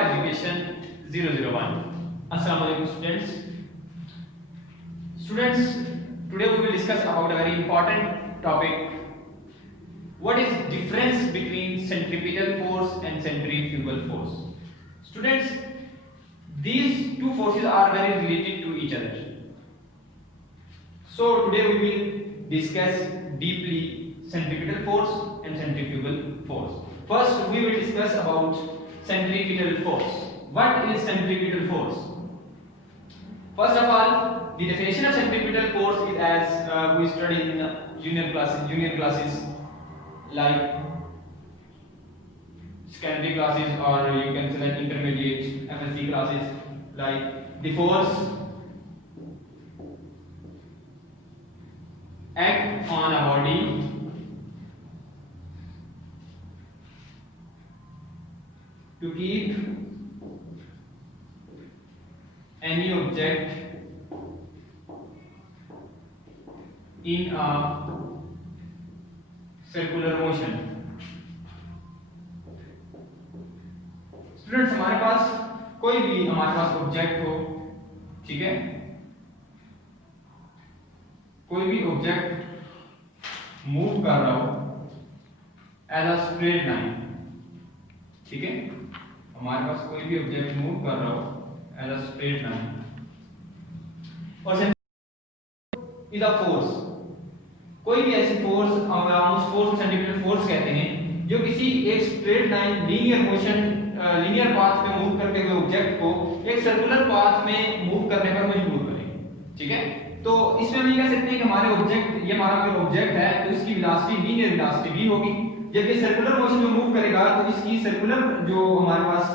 Higher Education 001. Assalamu alaikum students. Students, today we will discuss about a very important topic. What is difference between centripetal force and centrifugal force? Students, these two forces are very related to each other. So today we will discuss deeply centripetal force and centrifugal force. First, we will discuss about centripetal force. What is centripetal force? First of all, the definition of centripetal force is as we study in junior classes like secondary classes, or you can select intermediate MSc classes, like the force act on a body to keep any object in a circular motion. Students, हमारे पास कोई भी object हो, ठीक है, कोई भी object move कर रहा हो एज अ स्ट्रेट लाइन, ठीक है, हमारे पास कोई भी ऑब्जेक्ट मूव कर रहा हो एज अ स्ट्रेट लाइन, और इज अ फोर्स, कोई भी ऐसी फोर्स, उस फोर्स को सेंट्रीपिटल फोर्स कहते हैं, जो किसी एक स्ट्रेट लाइन लीनियर पाथ में मूव करते हुए ऑब्जेक्ट को एक सर्कुलर पाथ में मूव करने पर मजबूर करे, ठीक है। तो इसमें हम ये कह सकते हैं कि हमारे ऑब्जेक्ट, ये हमारा अगर ऑब्जेक्ट है तो इसकी वेलोसिटी लीनियर वेलोसिटी v होगी, जब ये सर्कुलर मोशन में मूव करेगा तो इसकी सर्कुलर जो हमारे पास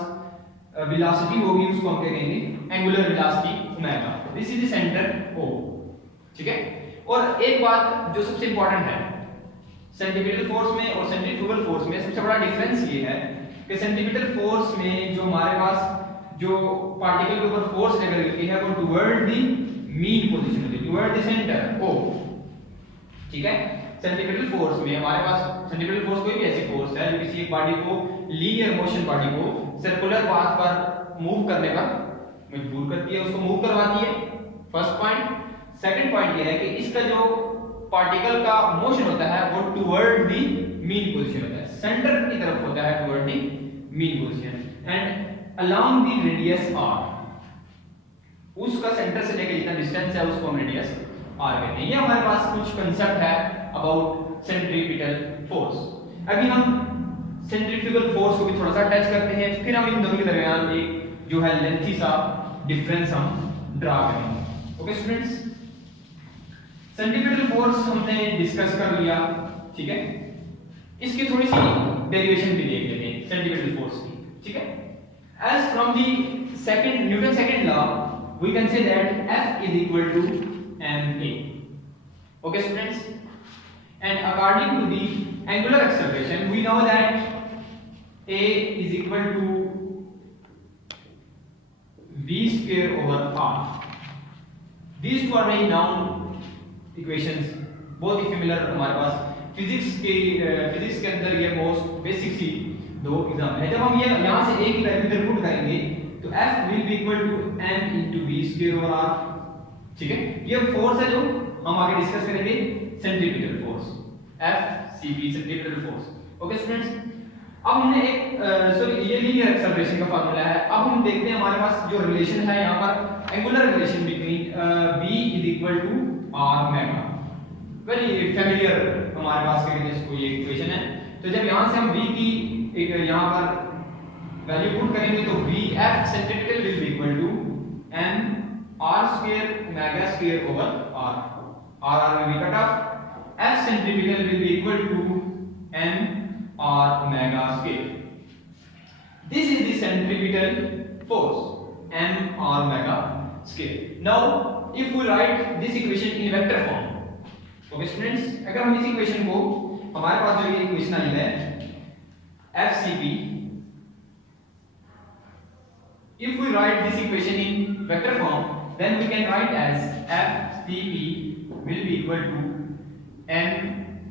वेलोसिटी होगी उसको हम कहेंगे angular velocity omega. This is the centre O, ठीक है। और एक बात जो सबसे इंपॉर्टेंट है, सेंट्रीपिटल फोर्स में और सेंट्रीफ्यूगल फोर्स में सबसे बड़ा डिफरेंस ये है कि सेंट्रीपिटल फोर्स में जो हमारे पास जो पार्टिकल के ऊपर फोर्स लगाई होती है वो टुवर्ड द मीन पोजीशन होती है, टुवर्ड द सेंटर O, ठीक है। सेंट्रीपिटल फोर्स में हमारे पास, सेंट्रीपिटल फोर्स कोई भी ऐसी फोर्स है जो किसी एक बॉडी को, लीनियर मोशन बॉडी को सर्कुलर पाथ पर मूव करने पर मजबूर करती है, उसको मूव करवाती है, फर्स्ट पॉइंट। सेकंड पॉइंट ये है कि इसका जो पार्टिकल का मोशन होता है वो टुवर्ड द मीन पोजीशन होता है, सेंटर की तरफ होता है, toward the mean position, and along the radius r, उसका सेंटर से लेकर जितना डिस्टेंस है उसको हम रेडियस r कहते हैं। ये हमारे पास कुछ कांसेप्ट है अबाउट सेंट्रीपिटल फोर्स। अभी हम सेंट्रीफ्यूगल फोर्स को भी थोड़ा सा टच करते हैं, फिर हम इन दोनों के दरमियान एक जो है लेंथी सा डिफरेंस हम ड्रा करेंगे। ओके स्टूडेंट्स, सेंट्रीपिटल फोर्स हमने डिस्कस कर लिया, ठीक है। इसकी थोड़ी सी डेरिवेशन भी देख लेते हैं सेंट्रीपिटल फोर्स की, ठीक है। As from the second Newton second law we can say that F is equal to ma. Okay students, and according to the angular acceleration we know that a is equal to v square over r. These two are very known equations, बहुत ही similar हमारे पास physics के अंदर ये most basic सी दो example है। जब हम ये यहाँ से a की वैल्यू इधर पुट करेंगे तो F will be equal to m into v square over r, ठीक है। ये फोर्स है जो हम आगे डिस्कस करेंगे, centripetal force, FCP centripetal force. Okay students, अब हमने एक ये लीनियर एक्सेलरेशन का फार्मूला है। अब हम देखते हैं हमारे पास जो रिलेशन है यहाँ पर angular relation between v is equal to r omega, very familiar हमारे पास इसको ये इक्वेशन है। तो जब यहाँ से हम v की एक यहाँ पर वैल्यू पुट करेंगे तो Vf centripetal will be equal to m r square omega square over r will be cut off, F centripetal will be equal to m r omega square. This is the centripetal force, m r omega square. Now if we write this equation in vector form, okay students, अगर हम इस equation को, हमारे पास जो ये equation आई है FCP, if we write this equation in vector form, then we can write as FCP will be equal to m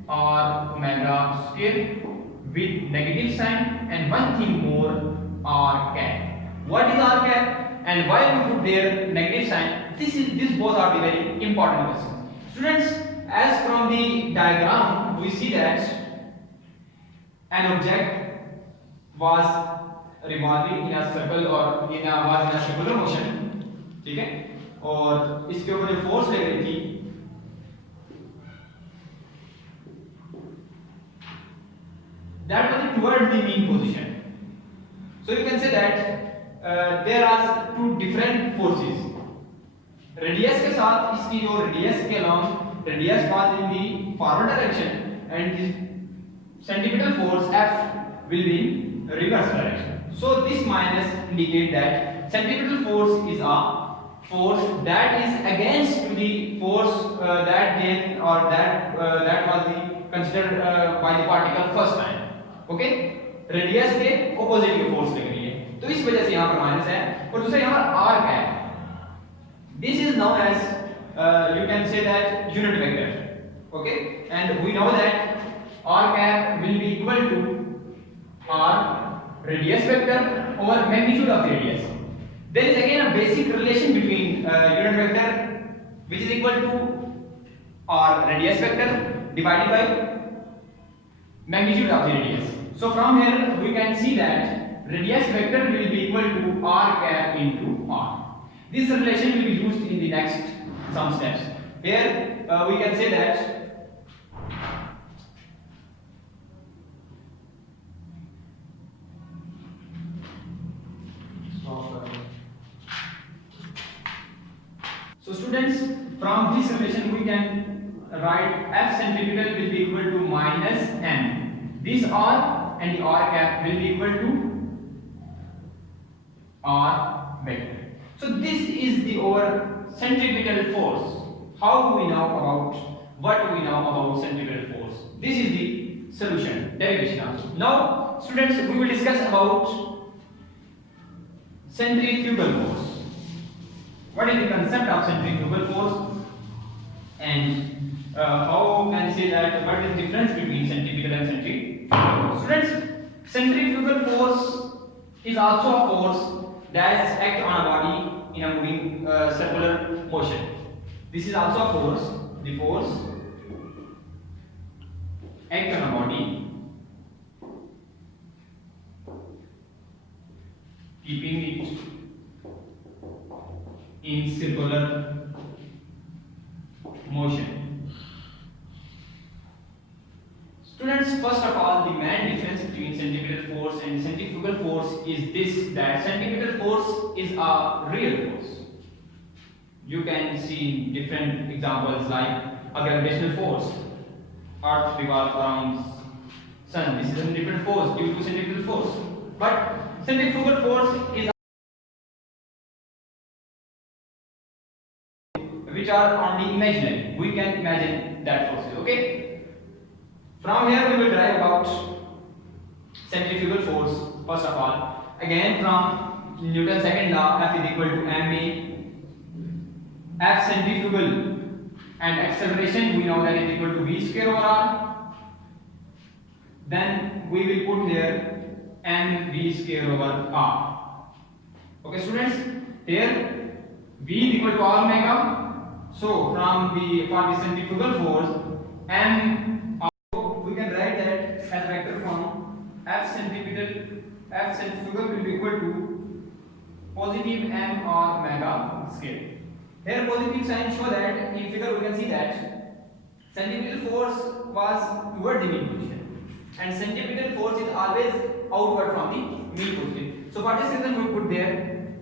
r omega square with negative sign and one thing more r cap. what is r cap and why we put their negative sign. This both are the very important questions. Students, as from the diagram we see that an object was revolving in a circle or in a circular motion, ठीक है, और इसके ऊपर जो force लग रही थी that was toward the mean position. So you can say that there are two different forces. Radius के साथ इसकी जो radius के along radius was in the forward direction and this centripetal force F will be in reverse direction. So this minus indicate that centripetal force is a force that is against to the force that gain or that was the considered by the particle first time. Okay, radius के opposite की force लग रही है, तो इस वजह से यहां पर माइनस है। और दूसरा यहां पर आर है, this is known as you can say that unit vector, okay, and we know that r cap will be equal to r radius vector over magnitude of radius. There is again a basic relation between unit vector which is equal to r radius vector divided by magnitude of the radius. So from here we can see that radius vector will be equal to r cap into r. This relation will be used in the next some steps. Here we can say that so students, from this relation we can write F centripetal will be equal to minus m. This r and the r cap will be equal to r vector. So this is the our centripetal force. How do we know about what do we know about centripetal force? This is the solution derivation. Now students, we will discuss about centrifugal force. What is the concept of centrifugal force and how can say that what is the difference between centripetal and centrifugal? Students, centrifugal force is also a force that acts on a body in a moving circular motion. This is also a force. The force acts on a body keeping it in circular motion. Students, first of all, the main difference between centripetal force and centrifugal force is this, that centripetal force is a real force. You can see different examples like a gravitational force. Earth revolves around sun. This is a centripetal force due to centripetal force. But centrifugal force is which are only imaginary. We can imagine that forces. Okay. From here we will derive about centrifugal force. First of all, again from Newton's second law, F is equal to ma. F centrifugal and acceleration we know that is equal to v square over r. Then we will put here mv square over r. Okay students, here v is equal to r omega. So from for the centrifugal force m, we can write that as vector from F centrifugal will be equal to positive m or omega scale. Here positive sign show that in figure we can see that centripetal force was toward the mean position and centripetal force is always outward from the mean position. So for this reason we put there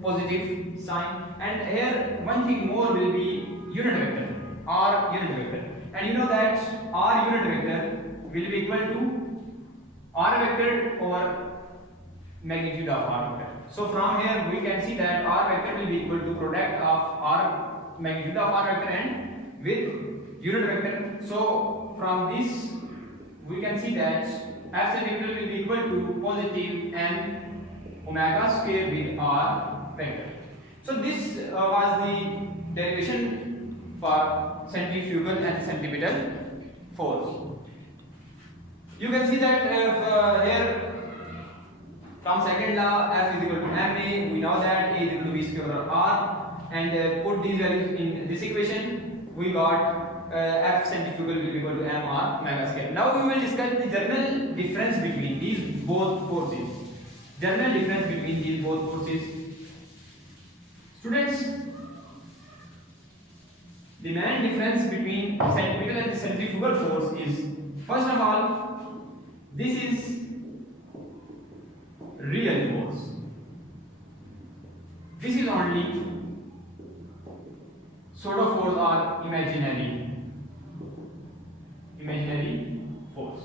positive sign, and here one thing more will be unit vector or unit vector, and you know that r unit vector will be equal to r vector over magnitude of r vector. So from here we can see that r vector will be equal to product of r magnitude of r vector and with unit vector. So from this we can see that f centripetal will be equal to positive m omega square with r vector. So this was the derivation for centrifugal and centripetal force. You can see that here from second law F is equal to ma, we know that A is equal to V square over R, and put these values in this equation. We got F centrifugal will be equal to mR mega scale. Now we will discuss the general difference between these both forces. General difference between these both forces. Students, the main difference between centripetal and centrifugal force is, first of all, this is real force. This is only pseudo force or imaginary force.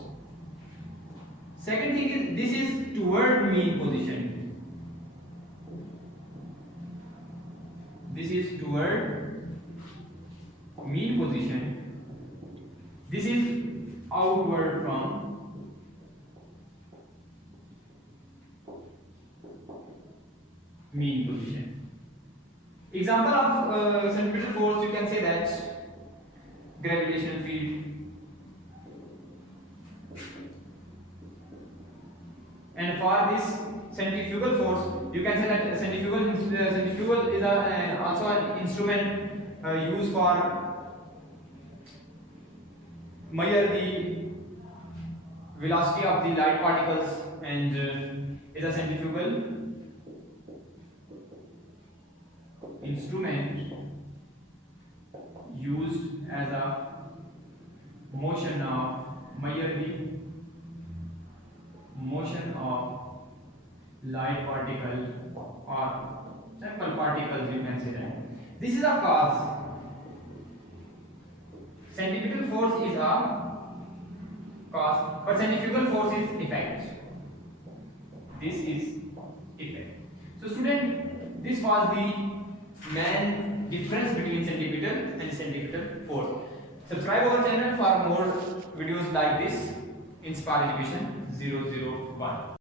Second thing is, this is toward mean position. This is toward mean position. This is outward from mean position. Example of centripetal force, you can say that gravitational field. And for this centrifugal force, you can say that centrifugal is also an instrument used for measure the velocity of the light particles, and is a centrifugal instrument used as a motion of measure the motion of light particle or simple particles, you can say that. This is a cause. Centripetal force is a cause, but centrifugal force is effect. This is effect. So student, this was the main difference between centripetal and centrifugal force. Subscribe our channel for more videos like this. Inspire Education 001.